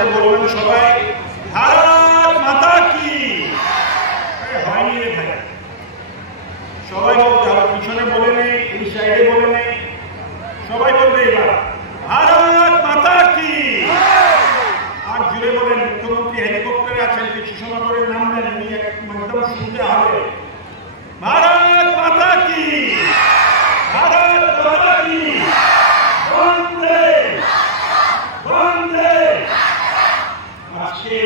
সাথে বলবেন সবাই ভারত মাতা কি। হয়নি রে ভাই, সবাই বলতে হবে, পিছনে বলে নেই, এই সাইডে বলে নেই, সবাই বলবে এবার ভারত মাতা কি। আর জুড়ে বলেন মুখ্যমন্ত্রী হেলিকপ্টারে আছেন, কিছু সময় করে নামবেন, উনি একদম শুনতে হবে ভারত মাতা কি, ভারত মাতা কি, বন্দে বন্দে। আজকে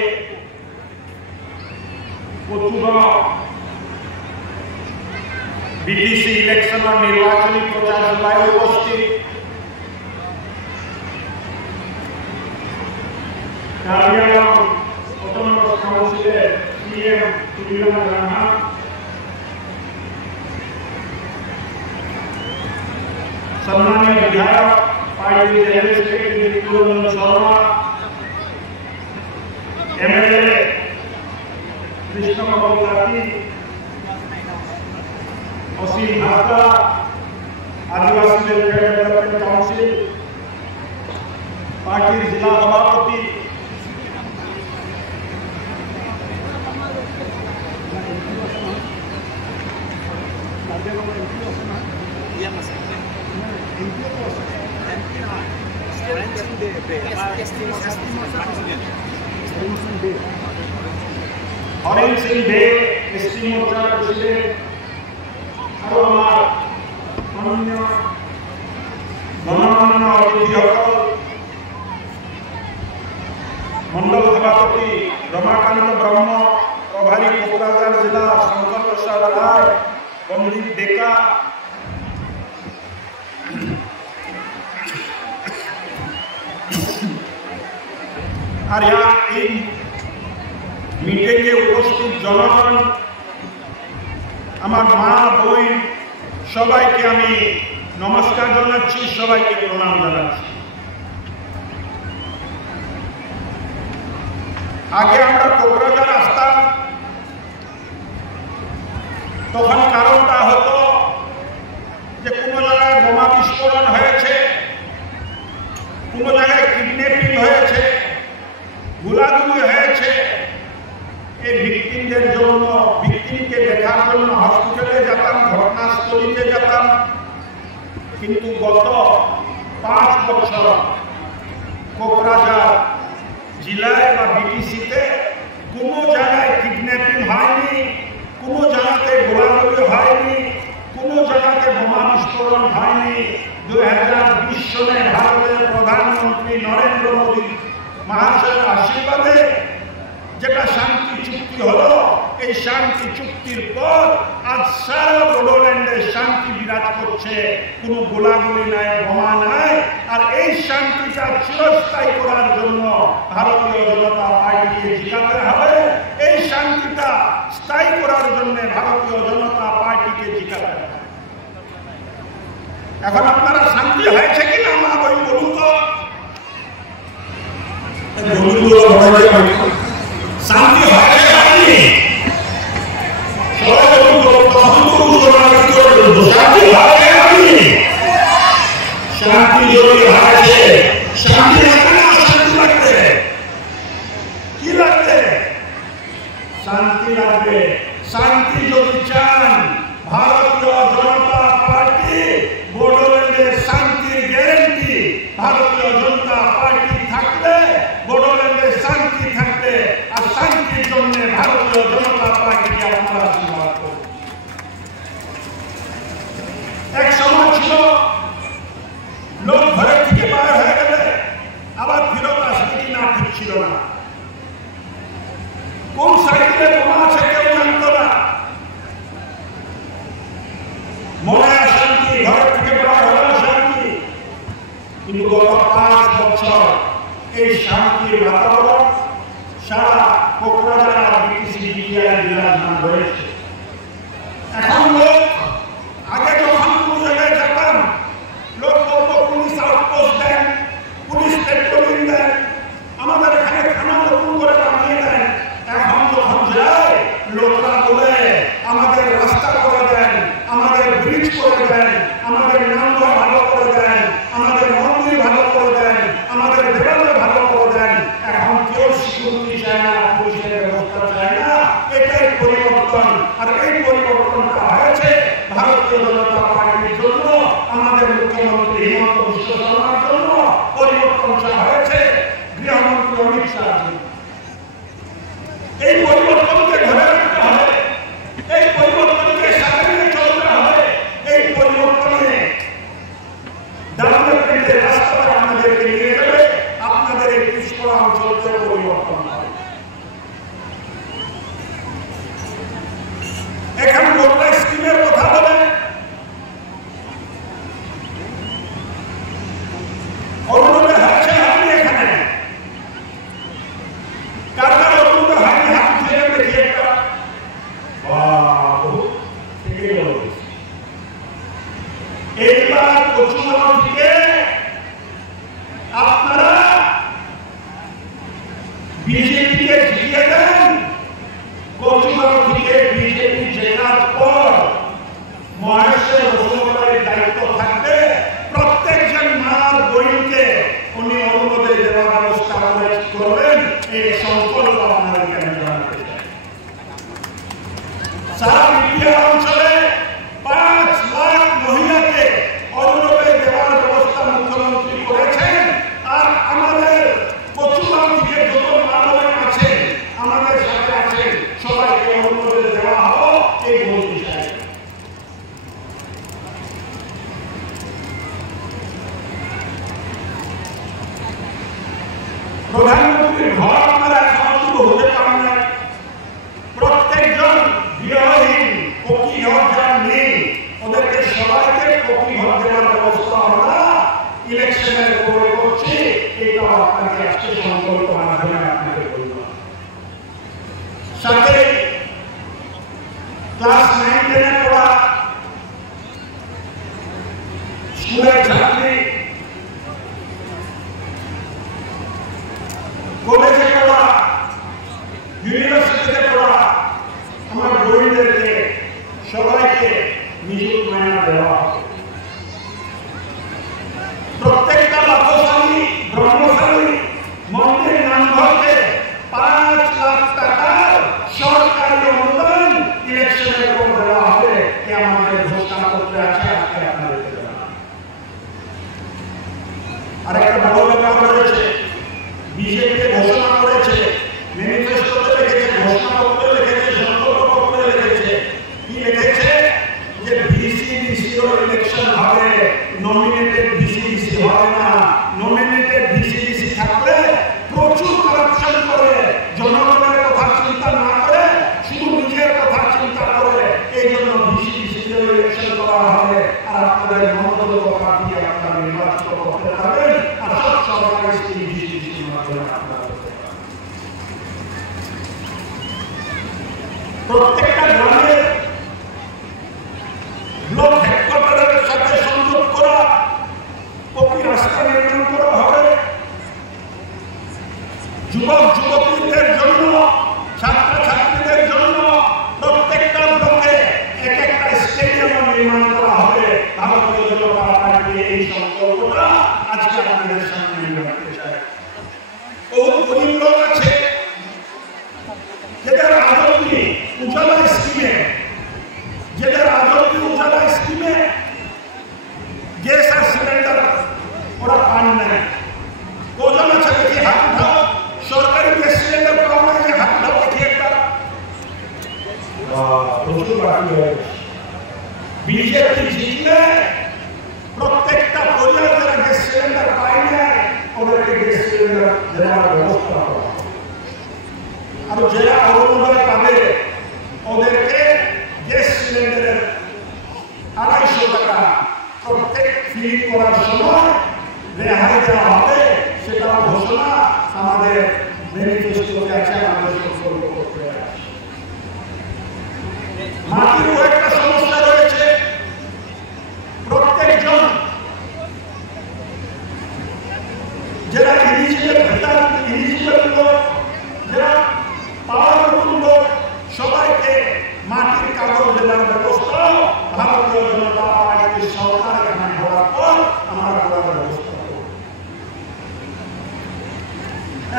প্রথম বিটিসি ইলেকশন ও নির্বাচনী প্রচার সভায় উপস্থিত কার্যালয় অটোনমাস কাউন্সিলের সিএম তুলিলাম রাহা, सम्मानीय विधायक party general secretary Kulwant Sharma, MLA Krishna Kamal, Asim Hatha, Adivasi welfare development council party जिला सभापति, हरेन सिंह दे एसटी मोर्चा प्रेसिडेंट और हमार माननीय गणमान्य अतिथि मंडल सभापति रमाकांत ब्रह्म, प्रभारी कोकराझार जिला शंकर प्रसाद राय, पंडित डेका, আর এই মিটিংয়ে উপস্থিত জনগণ, আমার মা বোন সবাইকে আমি নমস্কার জানাচ্ছি, সবাইকে প্রণাম জানাচ্ছি। আগে আমরা কোকরাঝার আসতাম, তখন কারণটা হতো যে কোনো জায়গায় বোমা বিস্ফোরণ হয়েছে, কোনো জায়গায় কিডন্যাপিং হয়েছে, গোলাগুলি হয়েছে, এই ভিকটিমদের জন্য, ভিকটিমকে দেখার জন্য হসপিটালে যেতাম, ঘটনাস্থলীতে যেতাম। কিন্তু গত 5 বছর কোকরাঝার জেলায় বা বিটিসিতে কোনো জায়গায় কিডন্যাপিং হয়নি, কোনো জায়গাতে গোলাগুলি হয়নি, কোনো জায়গাতে বোমা বিস্ফোরণ হয়নি। 2020 সনে ভারতের প্রধানমন্ত্রী নরেন্দ্র মোদী মহাশয়ের আশীর্বাদে যেটা শান্তি চুক্তি হলো, এই শান্তি চুক্তির পর আজ সারা বোডোল্যান্ডে শান্তি বিরাজ করছে, কোনো গোলাগুলি নাই, বোমা নাই। আর এই শান্তিটা চিরস্থায়ী করার জন্য ভারতীয় জনতা পার্টিকে জিতাতে হবে। এই শান্তিটা স্থায়ী করার জন্য ভারতীয় জনতা পার্টিকে জিতাতে হবে। এখন আপনারা শান্তি হয়েছে কিনা মা বই বলুন তো, শান্তি হয়েছে হয়নি? শান্তি যদি হয়েছে, শান্তি লাগবে, কি লাগবে? শান্তি লাগবে। শান্তি যদি চান, ভারতীয় জনতা পার্টি বোডোল্যান্ডের শান্তির গ্যারেন্টি। ভারতীয় জনতা পার্টি থাকলে বোডোল্যান্ডে শান্তি থাকবে, আর শান্তির জন্য ভারতীয় জনতা পার্টিকে আপনারা আশীর্বাদ করুন। এক সময় ছিল লোক ঘরের থেকে বাইরে হয়ে গেলে আবার ফিরত আসবে কি না ঠিক ছিল না, কোন সাইডে বোমা আছে কেউ জানতো না। মনে শান্তি, ঘরের থেকে বাইরে হলে শান্তি। কিন্তু গত 5 বছর এই শান্তির বাতাবরণ সারা কোকরাঝার আর বিটিসি বিরাজমান রয়েছে। এখন লোক, আগে যখন কোনো জায়গায় যেতাম, লোক বলতো পুলিশ আউটপোস্ট দেন, পুলিশ পেট্রোলিং দেন, আমাদের এখানে থানা নতুন করে বানিয়ে দেন। এখন যখন যায়, লোকরা বলে আমাদের রাস্তা করে দেন, আমাদের ব্রিজ করে দেন, আমাদের নামঘর ভালো করে দেন, আমাদের মন্দির ভালো করে দেন, আমাদের দেবালয় ভালো করে দেন। এখন কি চরিত্রের পরিবর্তন হয়। এখানে লোকরা স্কিমের কথা বলে, অনুরোধে হাসছে আপনি এখানে কার কার অনুরোধে হাসি হাত ছেড়ে দেখি একটা এইবার কচুমারা থেকে আপনারা বিজেপিকে জিতিয়ে দেন। কচুমারা থেকে বিজেপি জেতার পর মহেশের রসগোল্লার দায়িত্ব থাকবে। প্রত্যেকজন মার বইকে উনি অনুমোদন দেওয়ার ব্যবস্থা করবেন, এই সংকল্প আপনাদেরকে আমি জানাতে চাই। সারা বিপিআর অঞ্চলে 5 লাখ মহিলাকে অনুমোদন দেওয়ার ব্যবস্থা মুখ্যমন্ত্রী করেছেন। আর আমাদের কচুমারা থেকে যত মানুষ আছেন আমাদের সাথে আছেন সবাইকে অনুমোদন দেওয়া হোক এই বলতে চাই। প্রধানমন্ত্রীর ঘর আপনারা এখনো শুরু হতে পারেন না। প্রত্যেকজন গৃহহীন পকি ঘর যার নেই ওদেরকে সবাইকে পকি ঘর দেওয়ার ব্যবস্থা আমরা ইলেকশনের উপরে করছি। এটা আপনাকে আজকে সংকল্প মাধ্যমে আপনাকে বললাম। সাথে ক্লাস 9-10 পড়া স্কুলের ছাত্রী, কলেজে পড়া, ইউনিভার্সিটিতে পড়া আমার গরিবদেরকে সবাইকে নিযুক্ত মাইনা দেওয়া হবে। প্রত্যেকটা লাভশালী ব্রহ্মশালী মন্দির নামঘরকে 5 লাখ টাকার সরকারি অনুদান ইলেকশনের উপর দেওয়া হবে। আমাদের ঘোষণা করতে আছে আজকে আপনাদেরকে জানাবো। আরেকটা বড় ব্যাপার রয়েছে, বিজেপি ঘোষণা করেছে, ম্যানিফেস্টোতে লিখেছে, ঘোষণাপত্রে লিখেছে, সংকল্পপত্রে লিখেছে, কি লিখেছে যে ভিসিডিসির ইলেকশন হবে, নমিনেটেড ভিসিডিসি হবে না। নমিনেটেড ভিসিডিসি থাকলে প্রচুর কারাপশন করে, জনগণের কথা চিন্তা না করে শুধু নিজের কথা চিন্তা করে। এই জন্য ভিসিডিসির ইলেকশন করা হবে। আর আপনাদের মনোদল কথা দিয়ে আপনারা নির্বাচিত করতে পারবেন। আর সব সরকারি স্কিম ভিসিডিসির মাধ্যমে আপনারা করতে পারবেন। প্রত্যেকটা গ্রামের ব্লক হেডকোয়ার্টারের সাথে সংযোগ করা পকি রাস্তা নির্মাণ করা হবে। যুবক যুবতীদের জন্য, ছাত্রছাত্রীদের জন্য প্রত্যেকটা ব্লকে এক একটা স্টেডিয়াম নির্মাণ করা হবে। ভারতীয় জনতা পার্টি এই সংকল্পটা আজকে আপনাদের সামনে রাখতে চাই। বহু গরিব লোক আছে যাদের আদৌনি উজালা স্কিমে, গ্যাস আর সিলিন্ডার ওরা পান নাই। কজন আছে দেখি হাত উঠাও, সরকারি গ্যাস সিলিন্ডার পাও না, যে হাত উঠাও দেখি একটা। বিজেপি জিতলে প্রত্যেকটা পরিবার যারা গ্যাস সিলিন্ডার পায় না ওদেরকে গ্যাস সিলিন্ডার দেওয়ার ব্যবস্থা করা। আর যারা অরুণোদয় পাবে ওদেরকে গ্যাস সিলিন্ডারের 250 টাকা প্রত্যেক ফিল করার সময় রেহাই দেওয়া হবে। সেটা ঘোষণা আমাদের ম্যানিফেস্টোতে আছে, আমাদের সংকল্প করতে আছে। মাটিরও একটা সমস্যা রয়েছে। প্রত্যেকজন যারা ইলিজিবল লোক, যারা পাওয়ারফুল লোক, সবাইকে মাটির কাগজ দেওয়ার ব্যবস্থা ভারতীয় জনতা পার্টির সরকার এখানে হওয়ার পর আমরা করার ব্যবস্থা করব।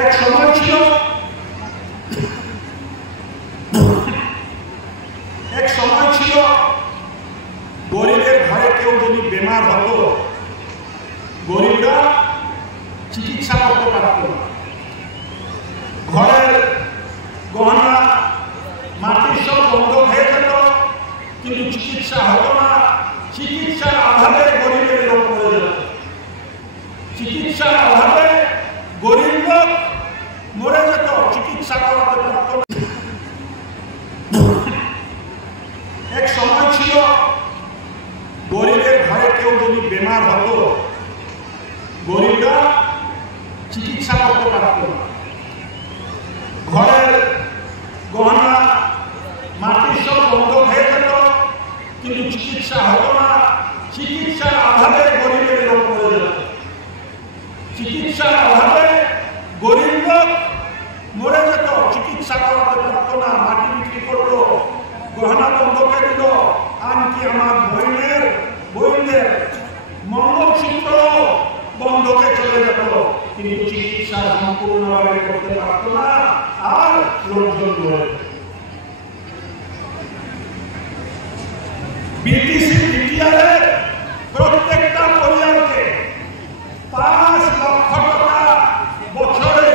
এক সময় ছিল গরিবের ঘরে কেউ যদি বেমার হতো গরিবরা চিকিৎসা করতে পারত না। ঘরের গহনা মাটির সব বন্ধ হয়ে যেত, কিন্তু চিকিৎসা হতো না। চিকিৎসার অভাবে গরিবের লোক মরে যেত। চিকিৎসার অভাবে গরিব লোক কিন্তু চিকিৎসা সম্পূর্ণভাবে করতে পারত না, আর লোকজন রয়েছে। বিটিআরের প্রত্যেকটা পরিবারকে 5 লক্ষ টাকা বছরে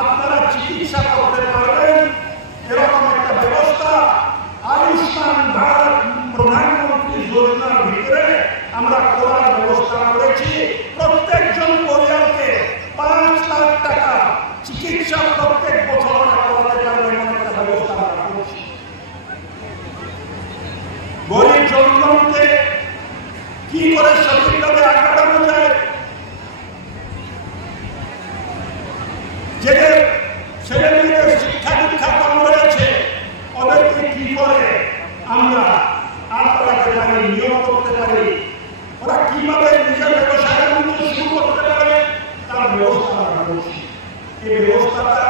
আপনারা চিকিৎসা করতে পারবেন, এরকম একটা ব্যবস্থা আয়ুষ্মান ভারত প্রধানমন্ত্রী যোজনার ভিতরে আমরা করার ব্যবস্থা করেছি। প্রত্যেকজন পরিবারকে 5 লাখ টাকা চিকিৎসা প্রত্যেক বছর করাতে পারবে এমন একটা ব্যবস্থা আমরা করেছি। গরিব জনগণকে কি করে সঠিকভাবে আগানো যায়, যাদের ছেলেমেয়েদের শিক্ষা দীক্ষা কম রয়েছে ওদেরকে কি করে আমরা আটকাতে পারি, নিয়োগ করতে পারি, ওরা কিভাবে নিজের ব্যবসায় শুরু করতে পারে তার ব্যবস্থা আমরা করছি। এই ব্যবস্থাটা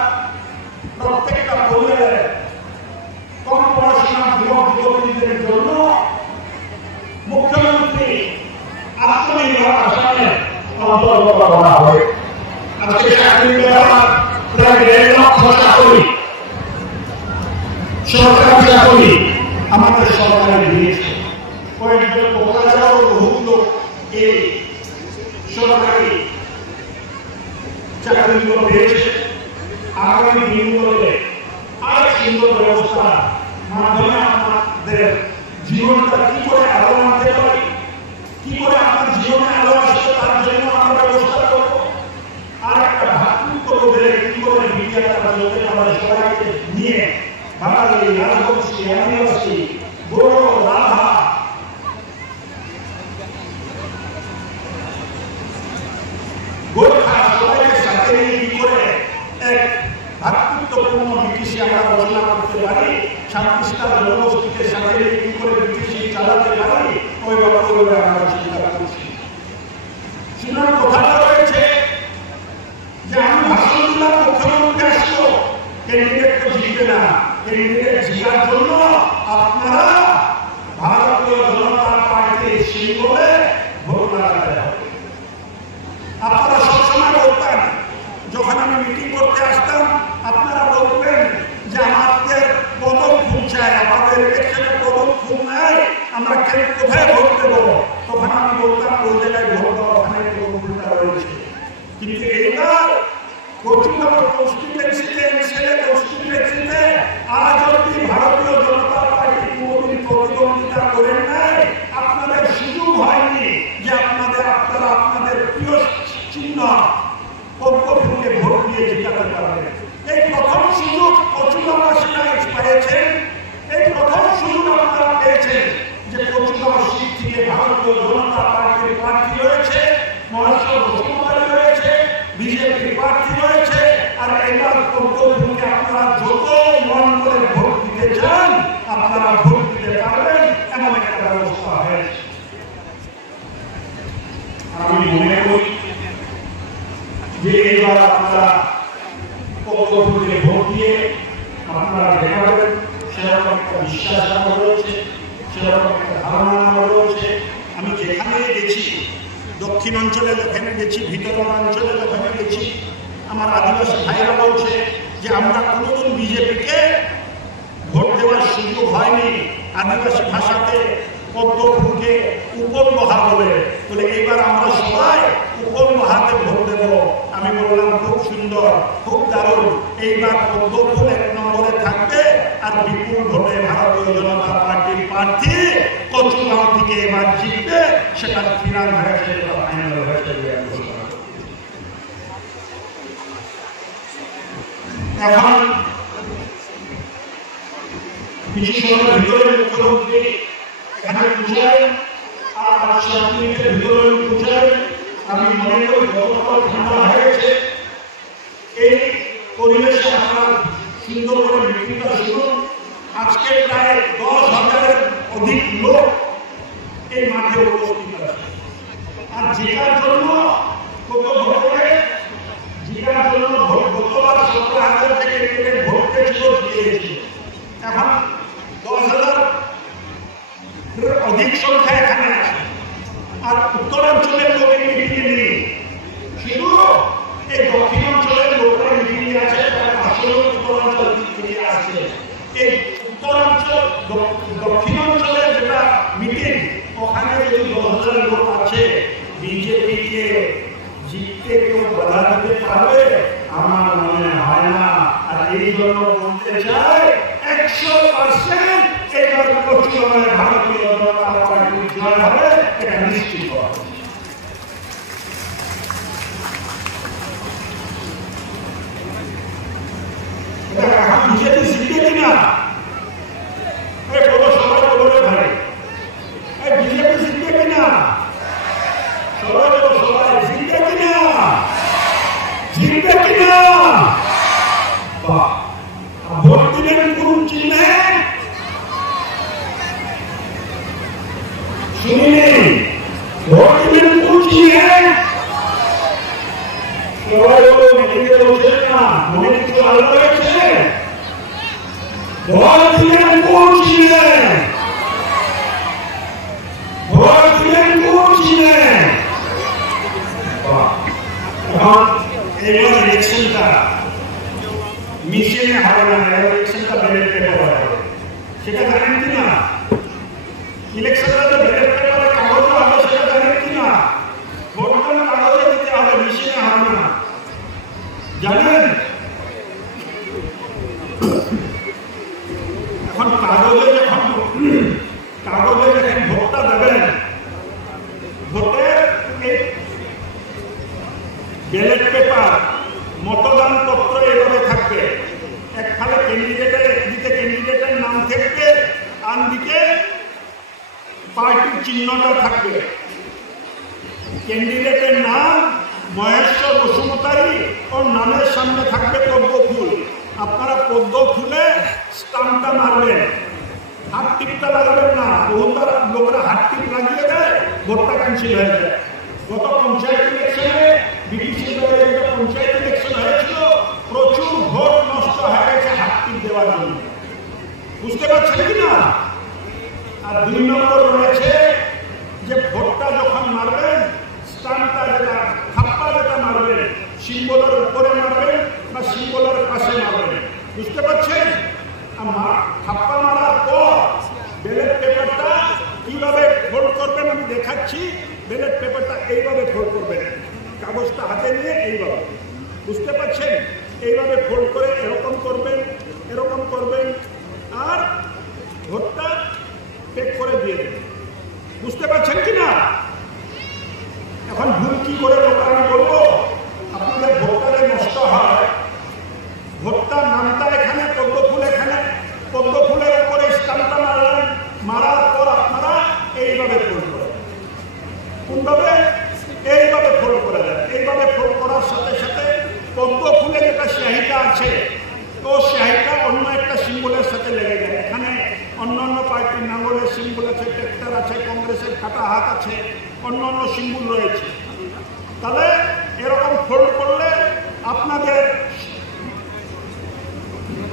প্রত্যেকটা পরিবারে কম পড়াশোনা যুবক যুবতীদের জন্য মুখ্যমন্ত্রী আত্মনির্ভর আসামে অন্তর্ভুক্ত করা হবে। আজকে চাকরি দেওয়ার প্রায় 1.5 লক্ষ চাকরি, সরকারি চাকরি আমাদের সরকারে দিয়েছে। কয়েকজন হাজার বহু লোক এই সরকারি চাকরিগুলো পেয়েছে। আগামী দিনগুলোতে আরো সুন্দর ব্যবস্থা মাধ্যমে আমাদের জীবনটা কি করে আলো আনতে পারি, কি করে আমার জীবনে আলো আসবে তার জন্য আমরা ব্যবস্থা করব। আর একটা ভাতৃত্ববোধে কি করে বিজ্ঞানটা চলতে আমরা সবাইকে নিয়ে বাঙালি, রাজবংশী, আদিবাসী, বড়, রাধা, গোর্খা সবাইকে সাথে নিয়ে কি করে এক ভাতৃত্বপূর্ণ ব্রিটিশি আমরা রচনা করতে পারি, 26টা জনগোষ্ঠীকে সাথে নিয়ে কি করে ব্রিটিশি চালাতে পারি, ওই ব্যাপারগুলো আমরা চিন্তা করছি। শুনার কথাটা রয়েছে যে আমি ভাষণ দিলাম, মুখ্যমন্ত্রী আসলো, ক্যান্ডিডেট তো জিতবে না, ক্যান্ডিডেট জিতার জন্য আপনারা ভারতীয় জনতা পার্টির সিম্বলে ভোট লাগাতে হবে। আপনারা সবসময় বলতেন, যখন আমি মিটিং করতে আসতাম আপনারা বলবেন যে আমাদের কদম ফুল চাই, আমাদের ইলেকশনে কদম ফুল নাই, আমরা কোথায় ভোট দেবো? তখন আমি বলতাম ওই জায়গায় ভোট দেওয়া, ওখানে কদম ফুলটা রয়েছে। কিন্তু এইবার কচুনগর কনস্টিটুয়েন্সিতে, এমসিএল কনস্টিটুয়েন্সিতে আজ অব্দি ভারতীয় জনতা পার্টি কোনোদিন প্রতিদ্বন্দ্বিতা করেন নাই। আপনাদের সুযোগ হয়নি যে আপনারা আপনাদের প্রিয় চিহ্ন পদ্মফুলকে ভোট দিয়ে জিতাতে পারবেন। এই প্রথম সুযোগ কচুনগরবাসীরা পেয়েছেন, এই প্রথম সুযোগ আপনারা পেয়েছেন যে কচুনগর সিট থেকে ভারতীয় জনতা পার্টির প্রার্থী রয়েছে, মহেশ্বর বসুমতারী রয়েছে, বিজেপির প্রার্থী রয়েছে। আর এবার পদ্মফুলকে আপনারা যত মন করে ভোট দিতে চান আপনারা ভোট দিতে পারবেন, এমন একটা ব্যবস্থা হয়েছে। আমি মনে করি যে এবার আপনারা পদ্মফুলকে ভোট দিয়ে আপনারা দেখাবেন সেরকম একটা বিশ্বাস আমার রয়েছে, সেরকম একটা ধারণা আমার রয়েছে। আমি যেখানে গেছি, দক্ষিণ অঞ্চলে যেখানে গেছি, ভিতরের অঞ্চলে যেখানে গেছি, আমার আদিবাসী ভাইরা বলছে যে আমরা কোনোদিন বিজেপিকে ভোট দেওয়ার সুযোগ হয়নি। আদিবাসী ভাষাতে পদ্মফুলকে উপমহা বলে, এইবার আমরা সবাই উপমহাতে ভোট দেব। আমি বললাম খুব সুন্দর, খুব দারুণ, এইবার পদ্মফুল 1 নম্বরে থাকবে আর বিপুল ভোটে ভারতীয় জনতা পার্টির প্রার্থী কচুগাঁও থেকে এবার জিতবে, সেটা ফিনাল হয়েছে, ফাইনাল হয়েছে। এখন কিছু সময়ের ভিতরে মুখ্যমন্ত্রী এখানে পৌঁছায় আর 7 মিনিটের ভিতরে পৌঁছায়। আমি মনে করি গতকাল ঠান্ডা হয়েছে, এই পরিবেশে আপনার সুন্দর করে মিটিংটা শুনুন। আজকে প্রায় 10,000-এর অধিক লোক এই মাঠে উপস্থিত আছে। আর যেটার জন্য কত ভোটে, যেটার জন্য গতবার 17,000 থেকে ভোট পেয়েছিল দিয়েছে, এখন 10,000 অধিক সংখ্যা এখানে আছে। আর উত্তরাঞ্চলের লোক এই মিটিংয়ে নেই, শুধু এই দক্ষিণাঞ্চলের লোকরা মিটিংয়ে আছে, তারা আসলে উত্তরাঞ্চল থেকে আসছে। এই উত্তরাঞ্চল দক্ষিণাঞ্চলের যেটা মিটিং, ওখানে যদি 10,000 লোক আছে, বিজেপিকে জিততে কেউ বাধা দিতে পারবে? আমার মনে হয় না। আর এই জন্য বলতে চাই 100% এবার পশ্চিমবঙ্গের ভারতীয় জনতা পার্টির জয় হবে, এটা নিশ্চিত হওয়া। বিজেপি জিতবে কিনা বলো, সবাই বলো রে ভাই, বিজেপি জিতবে কিনা? সবাই বলো, সবাই জিতবে কিনা? জিতবে কিনা? ভোট দিবেন কোন চিহ্নে? শুনিনি, ভোট দিবেন কোন চিহ্নে? সবাই বলো, মিটিংয়ে বলছেন না, মনে কিছু আলাদা হয়েছে? ভোট দিবেন কোন চিহ্নে? ভোট দিবেন কোন চিহ্নে? এখন এবার ইলেকশনটা মিশনে হবে না, ইলেকশনটা ব্যালট পেপারে হবে। সেটা জানেন কিনা? ইলেকশনটা যে ব্যালট পেপারে কাগজে হবে, সেটা জানেন কিনা? ভোটদান কাগজে দিতে হবে, মিশনে হবে না, জানেন? এখন কাগজে যখন ভোটটা দেবেন, ভোটের ব্যালট পেপার, মতদান পত্র এভাবে থাকবে। একখানে ক্যান্ডিডেটের, একদিকে ক্যান্ডিডেটের নাম থাকবে, আনদিকে পার্টির চিহ্নটা থাকবে। ক্যান্ডিডেটের নাম মহেশ্বর বসুমতারি, ওর নামের সামনে থাকবে পদ্ম ফুল। আপনারা পদ্ম ফুলে স্টাম্পটা মারবেন, হাত টিপটা লাগাবেন না। বহুবার লোকরা হাত টিপ লাগিয়ে দেয়, ভোটটা ক্যান্সেল হয়ে যায়। গত পঞ্চায়েত ইলেকশনে, বিটিসি দলের একটা পঞ্চায়েত ইলেকশন হয়েছিল, প্রচুর ভোট নষ্ট হয়ে গেছে হাত টিপ দেওয়ার জন্য। বুঝতে পারছেন কিনা? আর 2 নম্বর রয়েছে যে ভোটটা যখন মারবেন, স্টাম্পটা যেটা, থাপ্পা যেটা মারবেন, সিম্বলের উপরে মারবেন বা সিম্বলের পাশে মারবেন। বুঝতে পারছেন? থাপ্পা মারার পর ব্যালট পেপারটা কিভাবে ফোল্ড করবেন আমি দেখাচ্ছি। ব্যালট পেপারটা এইভাবে ফোল্ড করবেন, কাগজটা হাতে নিয়ে এইভাবে, বুঝতে পারছেন? এইভাবে ফোল্ড করে এরকম করবেন, এরকম করবেন, আর ভোটটা পেক করে দিয়ে দেবেন। বুঝতে পারছেন কিনা? এখন ভুল কি করে লোকরা আমি বলবো, আপনাদের ভোটটা নষ্ট হয়। ভোটটার নামটা এখানে, পদ্ম ফুল এখানে, পদ্ম ফুলের উপরে স্টাম্পটা মারলেন, মারার পর আপনারা এইভাবে ফোল্ড করেন। কোনভাবে? এইভাবে ফোল্ড করে দেন। এইভাবে ফোল্ড করার সাথে সাথে পদ্ম ফুলে যেটা স্যাহিটা আছে, তো স্যাহিটা অন্য একটা সিম্বলের সাথে লেগে যায়। এখানে অন্যান্য পার্টির নাঙ্গলের সিম্বল আছে, ট্র্যাক্টর আছে, কংগ্রেসের কাটা হাত আছে, অন্যান্য সিম্বল রয়েছে। তাহলে এরকম ফোল্ড করলে আপনাদের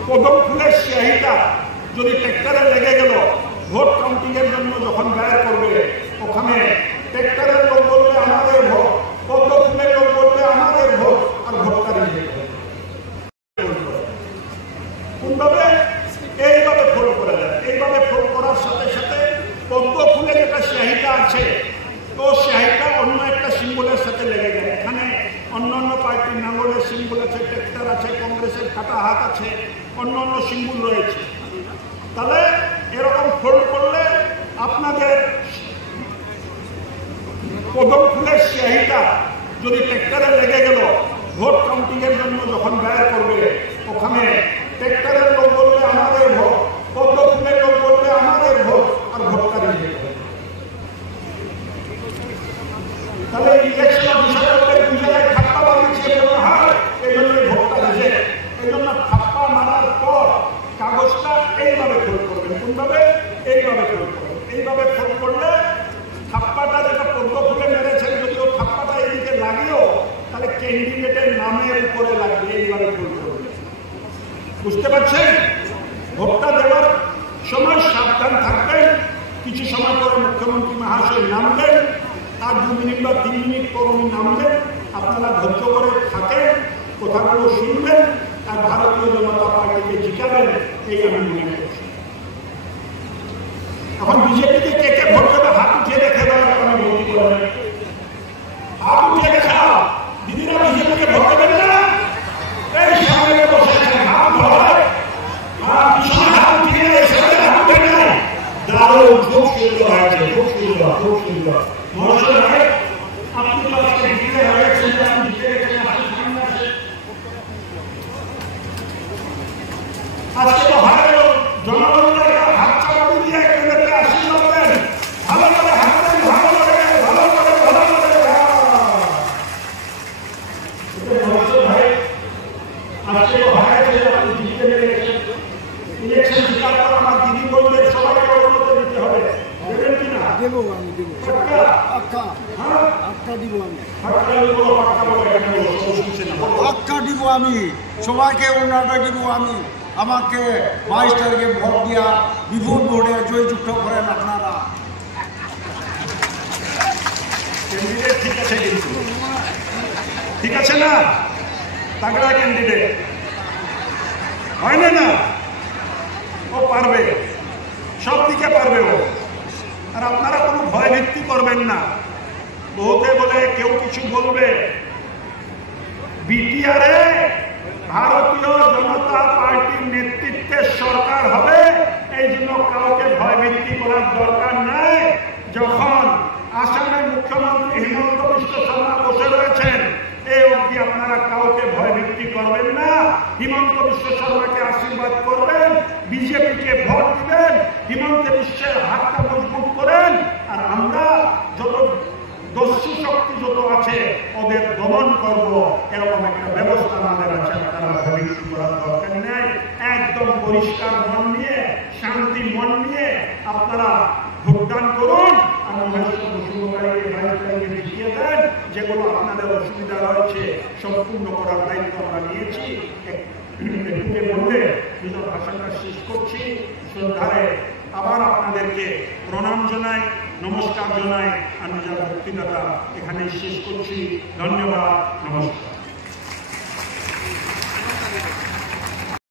পদ্ম ফুলের স্যাহিটা যদি ট্র্যাক্টরে লেগে গেল, ভোট কাউন্টিং এর জন্য যখন ব্যয় করবে, ওখানে ট্র্যাক্টরের লোক বলবে আমাদের ভোট, পদ্ম ফুলের লোক বলবে আমাদের ভোট, আর ভোটটা রিজেক্ট হবে। কোনভাবে? এইভাবে ফোল্ড করে দেয়। এইভাবে ফোল্ড করার সাথে সাথে পদ্ম ফুলে যেটা স্যাহিটা আছে, তো স্যাহিটা অন্য একটা সিম্বলের সাথে লেগে যায়। এখানে অন্যান্য পার্টির নাঙ্গলের সিম্বল আছে, ট্র্যাক্টর আছে, কংগ্রেসের কাটা হাত আছে, অন্যান্য সিম্বল রয়েছে। তাহলে এরকম ফোল্ড করলে আপনাদের পদ্ম ফুলের স্যাহিটা যদি ট্র্যাক্টরে লেগে গেল, ভোট কাউন্টিং এর জন্য যখন ব্যয় করবে, ওখানে ট্র্যাক্টরের লোক বলবে আমাদের ভোট, পদ্ম ফুলের লোক বলবে আমাদের ভোট, আর ভোটটা রিজেক্ট হবে। তাহলে ইলেকশন বিষয়টা দুই জায়গায় থাপ্পা বানিয়েছে মনে হয়, এই জন্য ভোটটা রিজেক্ট। এই জন্য থাপ্পা মারার পর কাগজটা এইভাবে ফোল্ড করবেন। কোনভাবে? এইভাবে ফোল্ড করবেন। এইভাবে ফোল্ড করলে থাপ্পাটা যেটা পদ্ম ফুলে মেরেছেন, যদি ও থাপ্পাটা এদিকে লাগেও, তাহলে ক্যান্ডিডেটের নামের উপরে লাগবে। এইভাবে ফোল্ড করবেন। বুঝতে পারছেন? ভোটটা দেওয়ার সময় সাবধান থাকবেন। কিছু সময় পরে মুখ্যমন্ত্রী মহাশয় নামবেন, আর 2 মিনিট বা 3 মিনিট পর উনি নামবেন, আপনারা ধৈর্য করে থাকেন, কথাগুলো শুনবেন আর ভারতীয় জনতা পার্টিকে জিতাবেন, এই আমি মনে করছি। এখন বিজেপিকে কে কে ভোট দেবে হাত উঠিয়ে দেখে দেওয়ার কারণে ভোট করবেন, হাত উঠিয়ে দেখা দিদিরা বিজেপিকে ভোট দেবেন না। এই সামনে বসেছেন হাত ধরে পিছনে হাত উঠিয়ে হাত উঠে নেয়, দারুণ খুব সুন্দর হয়েছে, খুব সুন্দর, খুব সুন্দর। মহাশয় ভাই, আপনি তো আজকে জিতে হয়েছেন, আপনি জিতে গেছেন, আজকে তো হারের জনগণের হাত চালাতে দিয়ে কেন্দ্রকে আশীর্বাদ দেন, ভালো করে হাত দেন, ভালো করে ভালো করে ভালো করে। ভাই আজকে তো হারেছে, আপনি জিতে গেছেন, ইলেকশন জিতার পর আমার দিদি বলবেন সবাইকে অনুমতি দিতে হবে, দেবেন কিনা? দেবো, আমি দেবো, আটকা দিব, আমি আটকা দিব, আমি সবাইকে অনুমতি দিব। আমি আমাকে 22 তারিখে ভোট দিয়া বিপুল ভোটে জয়যুক্ত করেন আপনারা। ঠিক আছে, কিন্তু ঠিক আছে না, তাগড়া ক্যান্ডিডেট হয় না, ও পারবে, সব দিকে পারবে ও। আর আপনারা কোনো ভয় ভিত্তি করবেন না। বহুতে বলে কেউ কিছু বলবে, বিটিআরে ভারতীয় জনতা পার্টির নেতৃত্বে সরকার হবে, এই জন্য কাউকে ভয়ভীতি করার দরকার নাই। যখন আসামের মুখ্যমন্ত্রী হিমন্ত বিশ্ব শর্মা বসে রয়েছেন, এই অবধি আপনারা কাউকে ভয়ভীতি করবেন না। হিমন্ত বিশ্ব শর্মাকে আশীর্বাদ করবেন, বিজেপিকে ভোট দিবেন, হিমন্ত বিশ্বের হাতটা মজবুত করেন। আর আমরা যত দস্যু শক্তি যত আছে ওদের দমন করব, এরকম একটা ব্যবস্থা আমাদের আছে। আপনারা ভয়ভীতি করার দরকার নেই। একদম পরিষ্কার মন নিয়ে, শান্তি মন নিয়ে আপনারা ভোটদান করুন। আর জিতিয়ে দেন। যেগুলো আপনাদের অসুবিধা রয়েছে সম্পূর্ণ করার দায়িত্ব আমরা নিয়েছি। বললে নিজের ভাষণটা শেষ করছি। শ্রদ্ধারে আবার আপনাদেরকে প্রণাম জানাই, নমস্কার জানাই। আর নিজের বক্তৃতাটা এখানেই শেষ করছি। ধন্যবাদ, নমস্কার।